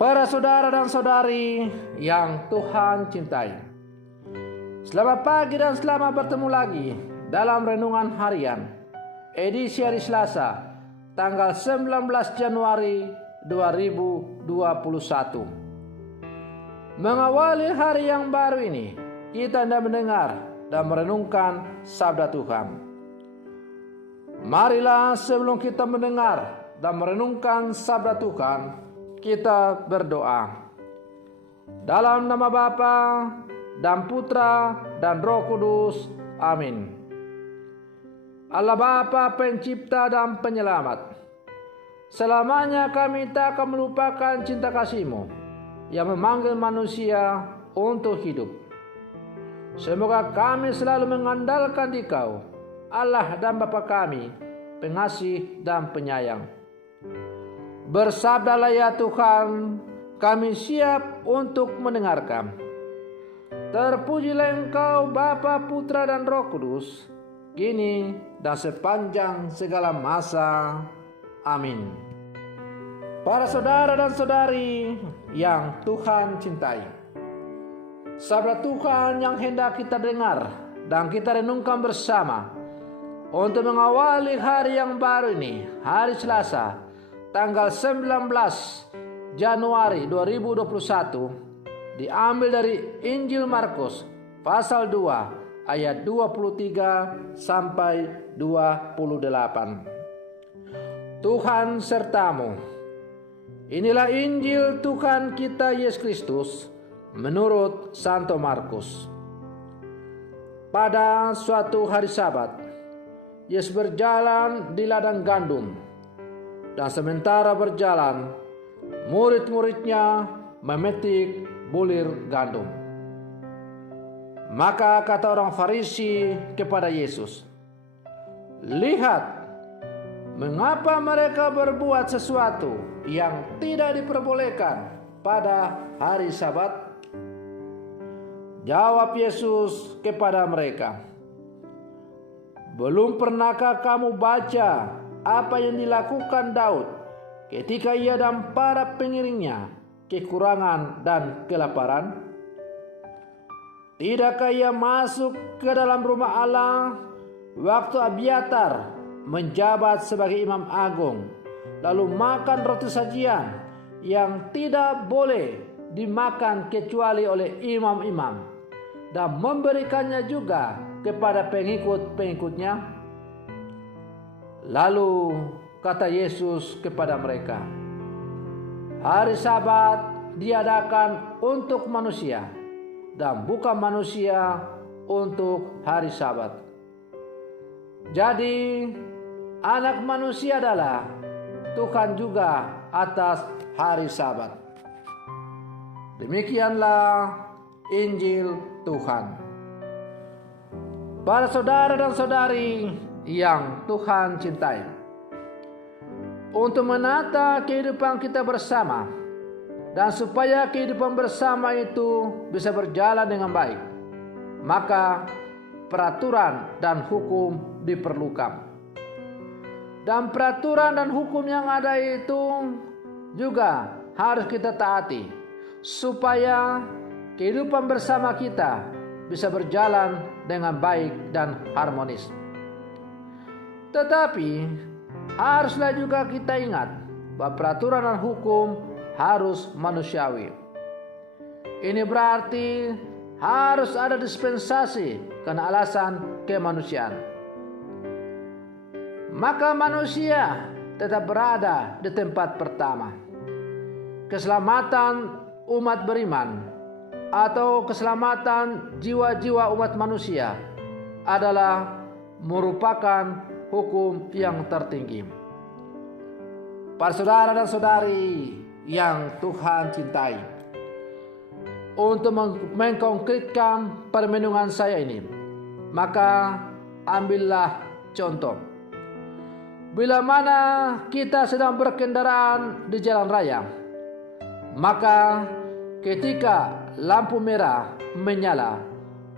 Para saudara dan saudari yang Tuhan cintai, selamat pagi dan selamat bertemu lagi dalam Renungan Harian edisi hari Selasa tanggal 19 Januari 2021. Mengawali hari yang baru ini, kita hendak mendengar dan merenungkan sabda Tuhan. Marilah sebelum kita mendengar dan merenungkan sabda Tuhan, kita berdoa. Dalam nama Bapa dan Putra dan Roh Kudus. Amin. Allah Bapa pencipta dan penyelamat, selamanya kami tak akan melupakan cinta kasih-Mu yang memanggil manusia untuk hidup. Semoga kami selalu mengandalkan Dikau, Allah dan Bapa kami, pengasih dan penyayang. Bersabdalah ya Tuhan, kami siap untuk mendengarkan. Terpujilah Engkau Bapa, Putra dan Roh Kudus, kini dan sepanjang segala masa. Amin. Para saudara dan saudari yang Tuhan cintai, sabda Tuhan yang hendak kita dengar dan kita renungkan bersama untuk mengawali hari yang baru ini, hari Selasa, tanggal 19 Januari 2021, diambil dari Injil Markus pasal 2 ayat 23 sampai 28. Tuhan sertamu. Inilah Injil Tuhan kita Yesus Kristus menurut Santo Markus. Pada suatu hari Sabat, Yesus berjalan di ladang gandum. Dan sementara berjalan, murid-muridnya memetik bulir gandum. Maka kata orang Farisi kepada Yesus, "Lihat, mengapa mereka berbuat sesuatu yang tidak diperbolehkan pada hari Sabat?" Jawab Yesus kepada mereka, "Belum pernahkah kamu baca apa yang dilakukan Daud ketika ia dan para pengiringnya kekurangan dan kelaparan? Tidakkah ia masuk ke dalam rumah Allah waktu Abiatar menjabat sebagai imam agung, lalu makan roti sajian yang tidak boleh dimakan kecuali oleh imam-imam, dan memberikannya juga kepada pengikut-pengikutnya?" Lalu kata Yesus kepada mereka, "Hari Sabat diadakan untuk manusia, dan bukan manusia untuk hari Sabat. Jadi Anak Manusia adalah Tuhan juga atas hari Sabat." Demikianlah Injil Tuhan. Para saudara dan saudari yang Tuhan cintai, untuk menata kehidupan kita bersama dan supaya kehidupan bersama itu bisa berjalan dengan baik, maka peraturan dan hukum diperlukan. Dan peraturan dan hukum yang ada itu juga harus kita taati supaya kehidupan bersama kita bisa berjalan dengan baik dan harmonis. Tetapi haruslah juga kita ingat bahwa peraturan dan hukum harus manusiawi. Ini berarti harus ada dispensasi karena alasan kemanusiaan. Maka manusia tetap berada di tempat pertama. Keselamatan umat beriman atau keselamatan jiwa-jiwa umat manusia adalah merupakan hukum yang tertinggi. Para saudara dan saudari yang Tuhan cintai, untuk mengkonkretkan permenungan saya ini, maka ambillah contoh. Bila mana kita sedang berkendaraan di jalan raya, maka ketika lampu merah menyala,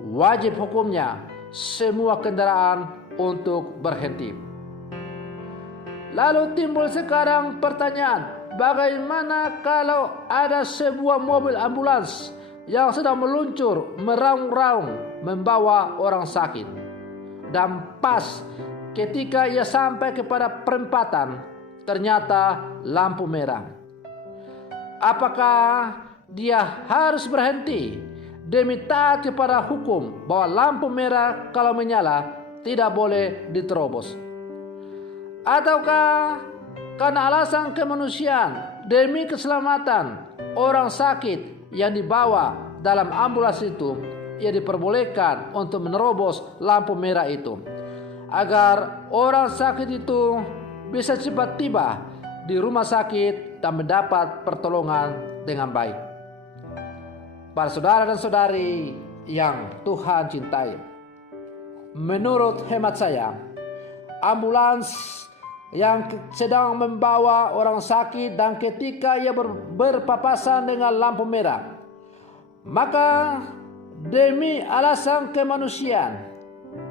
wajib hukumnya semua kendaraan untuk berhenti. Lalu timbul sekarang pertanyaan bagaimana kalau ada sebuah mobil ambulans yang sedang meluncur meraung-raung membawa orang sakit, dan pas ketika ia sampai kepada perempatan ternyata lampu merah. Apakah dia harus berhenti demi taat kepada hukum bahwa lampu merah kalau menyala tidak boleh diterobos? Ataukah karena alasan kemanusiaan demi keselamatan orang sakit yang dibawa dalam ambulans itu, ia diperbolehkan untuk menerobos lampu merah itu agar orang sakit itu bisa cepat tiba di rumah sakit dan mendapat pertolongan dengan baik. Para saudara dan saudari yang Tuhan cintai, menurut hemat saya, ambulans yang sedang membawa orang sakit dan ketika ia berpapasan dengan lampu merah, maka demi alasan kemanusiaan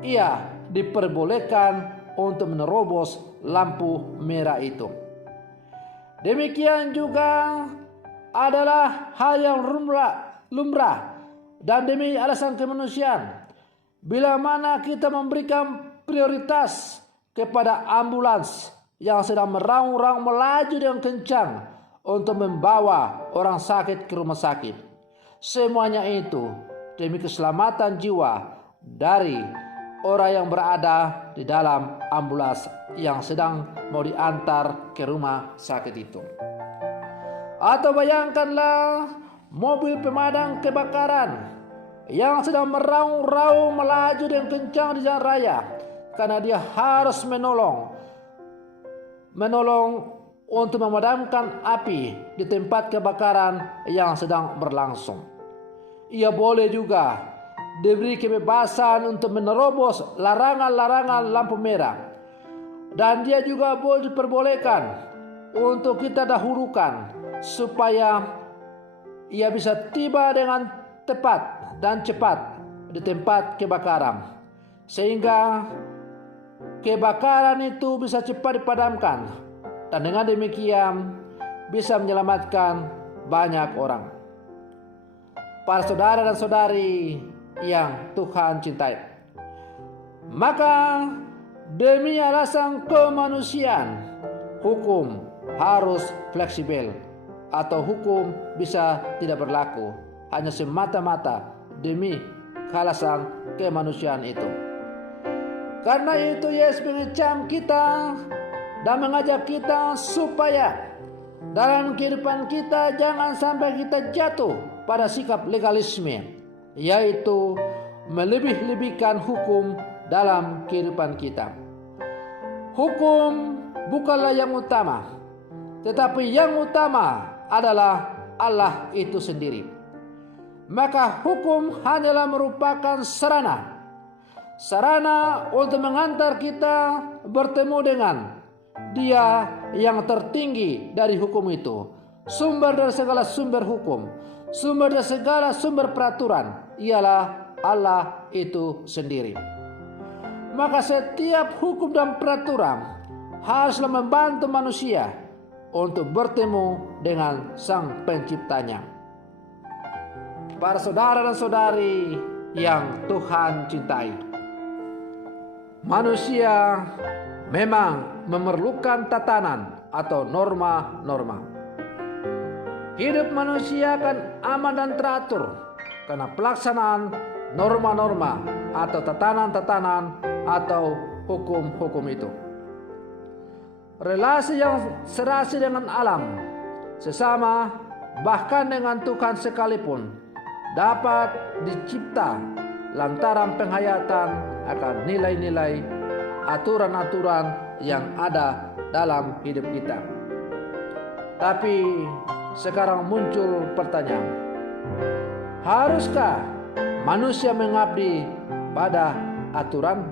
ia diperbolehkan untuk menerobos lampu merah itu. Demikian juga adalah hal yang lumrah dan demi alasan kemanusiaan, bila mana kita memberikan prioritas kepada ambulans yang sedang meraung-raung melaju dengan kencang untuk membawa orang sakit ke rumah sakit. Semuanya itu demi keselamatan jiwa dari orang yang berada di dalam ambulans yang sedang mau diantar ke rumah sakit itu. Atau bayangkanlah mobil pemadam kebakaran yang sedang meraung-raung melaju dengan kencang di jalan raya, karena dia harus menolong untuk memadamkan api di tempat kebakaran yang sedang berlangsung. Ia boleh juga diberi kebebasan untuk menerobos larangan-larangan lampu merah, dan dia juga boleh diperbolehkan untuk kita dahulukan supaya ia bisa tiba dengan tepat dan cepat di tempat kebakaran, sehingga kebakaran itu bisa cepat dipadamkan, dan dengan demikian bisa menyelamatkan banyak orang. Para saudara dan saudari yang Tuhan cintai, maka demi alasan kemanusiaan, hukum harus fleksibel, atau hukum bisa tidak berlaku hanya semata-mata demi alasan kemanusiaan itu. Karena itu Yesus mengecam kita dan mengajak kita supaya dalam kehidupan kita jangan sampai kita jatuh pada sikap legalisme, yaitu melebih-lebihkan hukum dalam kehidupan kita. Hukum bukanlah yang utama, tetapi yang utama adalah Allah itu sendiri. Maka hukum hanyalah merupakan sarana untuk mengantar kita bertemu dengan Dia yang tertinggi dari hukum itu, sumber dari segala sumber hukum, sumber dari segala sumber peraturan, ialah Allah itu sendiri. Maka setiap hukum dan peraturan haruslah membantu manusia untuk bertemu dengan Sang Penciptanya. Para saudara dan saudari yang Tuhan cintai, manusia memang memerlukan tatanan atau norma-norma. Hidup manusia akan aman dan teratur karena pelaksanaan norma-norma atau tatanan-tatanan atau hukum-hukum itu. Relasi yang serasi dengan alam, sesama, bahkan dengan Tuhan sekalipun dapat dicipta lantaran penghayatan akan nilai-nilai, aturan-aturan yang ada dalam hidup kita. Tapi sekarang muncul pertanyaan, haruskah manusia mengabdi pada aturan?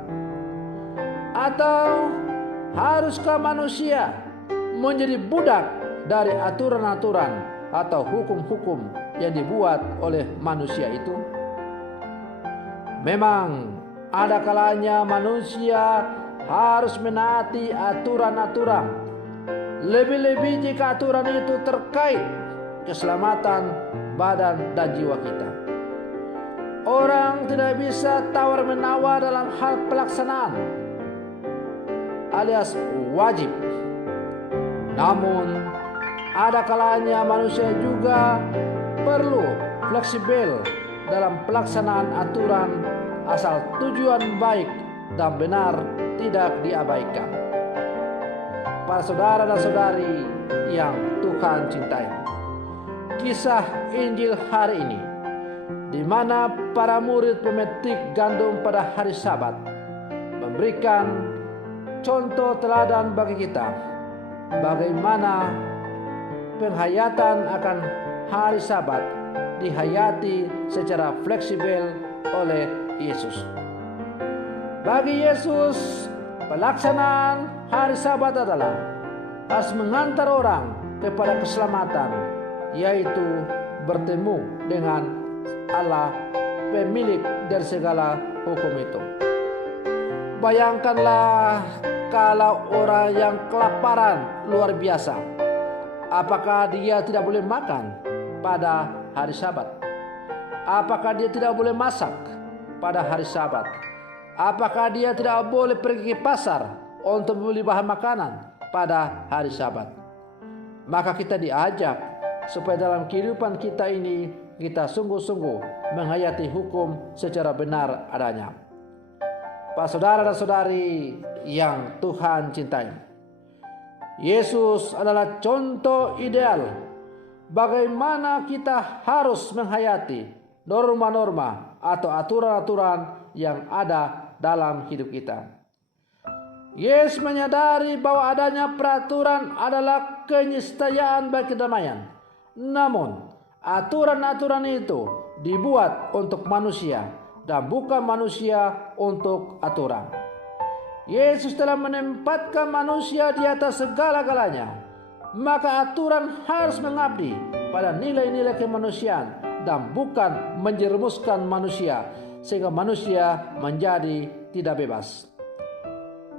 Atau haruskah manusia menjadi budak dari aturan-aturan atau hukum-hukum yang dibuat oleh manusia itu? Memang ada kalanya manusia harus menaati aturan-aturan, Lebih-lebih jika aturan itu terkait keselamatan badan dan jiwa kita. Orang tidak bisa tawar-menawar dalam hal pelaksanaan alias wajib. Namun ada kalanya manusia juga perlu fleksibel dalam pelaksanaan aturan asal tujuan baik dan benar tidak diabaikan. Para saudara dan saudari yang Tuhan cintai, kisah Injil hari ini di mana para murid memetik gandum pada hari Sabat memberikan contoh teladan bagi kita bagaimana penghayatan akan hari Sabat dihayati secara fleksibel oleh Yesus. Bagi Yesus, pelaksanaan hari Sabat adalah harus mengantar orang kepada keselamatan, yaitu bertemu dengan Allah, pemilik dari segala hukum itu. Bayangkanlah kalau orang yang kelaparan luar biasa, apakah dia tidak boleh makan pada hari Sabat? Apakah dia tidak boleh masak pada hari Sabat? Apakah dia tidak boleh pergi ke pasar untuk membeli bahan makanan pada hari Sabat? Maka kita diajak supaya dalam kehidupan kita ini kita sungguh-sungguh menghayati hukum secara benar adanya. Para saudara dan saudari yang Tuhan cintai, Yesus adalah contoh ideal bagaimana kita harus menghayati norma-norma atau aturan-aturan yang ada dalam hidup kita. Yesus menyadari bahwa adanya peraturan adalah keniscayaan bagi kedamaian. Namun, aturan-aturan itu dibuat untuk manusia dan bukan manusia untuk aturan. Yesus telah menempatkan manusia di atas segala-galanya. Maka aturan harus mengabdi pada nilai-nilai kemanusiaan dan bukan menjerumuskan manusia sehingga manusia menjadi tidak bebas.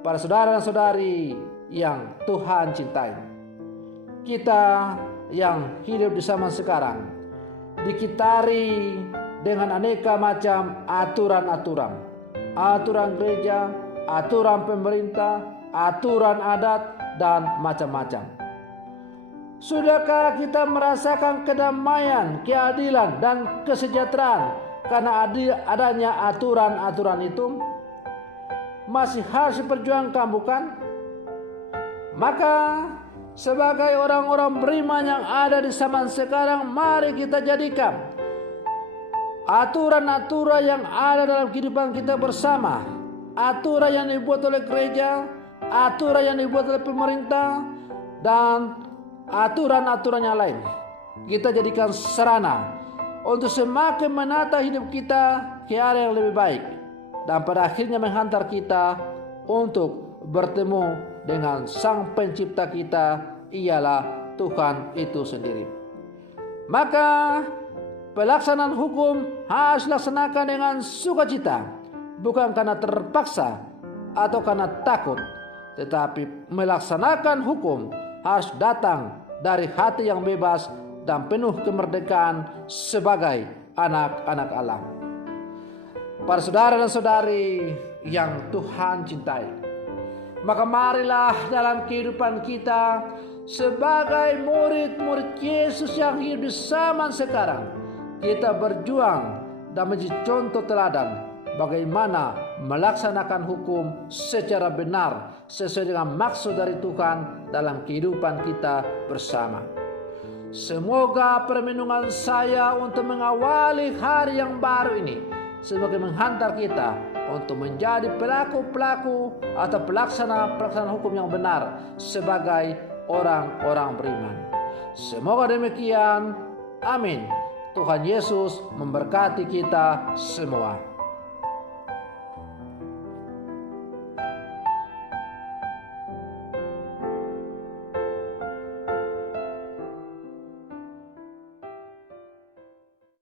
Para saudara dan saudari yang Tuhan cintai, kita yang hidup di zaman sekarang dikitari dengan aneka macam aturan-aturan. Aturan gereja, aturan pemerintah, aturan adat, dan macam-macam. Sudahkah kita merasakan kedamaian, keadilan, dan kesejahteraan karena adanya aturan-aturan itu? Masih harus diperjuangkan, bukan? Maka sebagai orang-orang beriman yang ada di zaman sekarang, mari kita jadikan aturan-aturan yang ada dalam kehidupan kita bersama, aturan yang dibuat oleh gereja, aturan yang dibuat oleh pemerintah, dan aturan-aturan yang lain, kita jadikan sarana untuk semakin menata hidup kita ke arah yang lebih baik, dan pada akhirnya menghantar kita untuk bertemu dengan Sang Pencipta kita, ialah Tuhan itu sendiri. Maka pelaksanaan hukum harus dilaksanakan dengan sukacita, bukan karena terpaksa atau karena takut, tetapi melaksanakan hukum harus datang dari hati yang bebas dan penuh kemerdekaan sebagai anak-anak Allah. Para saudara dan saudari yang Tuhan cintai, maka marilah dalam kehidupan kita sebagai murid-murid Yesus yang hidup di zaman sekarang, kita berjuang dan menjadi contoh teladan bagaimana melaksanakan hukum secara benar sesuai dengan maksud dari Tuhan dalam kehidupan kita bersama. Semoga permenungan saya untuk mengawali hari yang baru ini sebagai menghantar kita untuk menjadi pelaku-pelaku atau pelaksana hukum yang benar sebagai orang-orang beriman. Semoga demikian. Amin. Tuhan Yesus memberkati kita semua.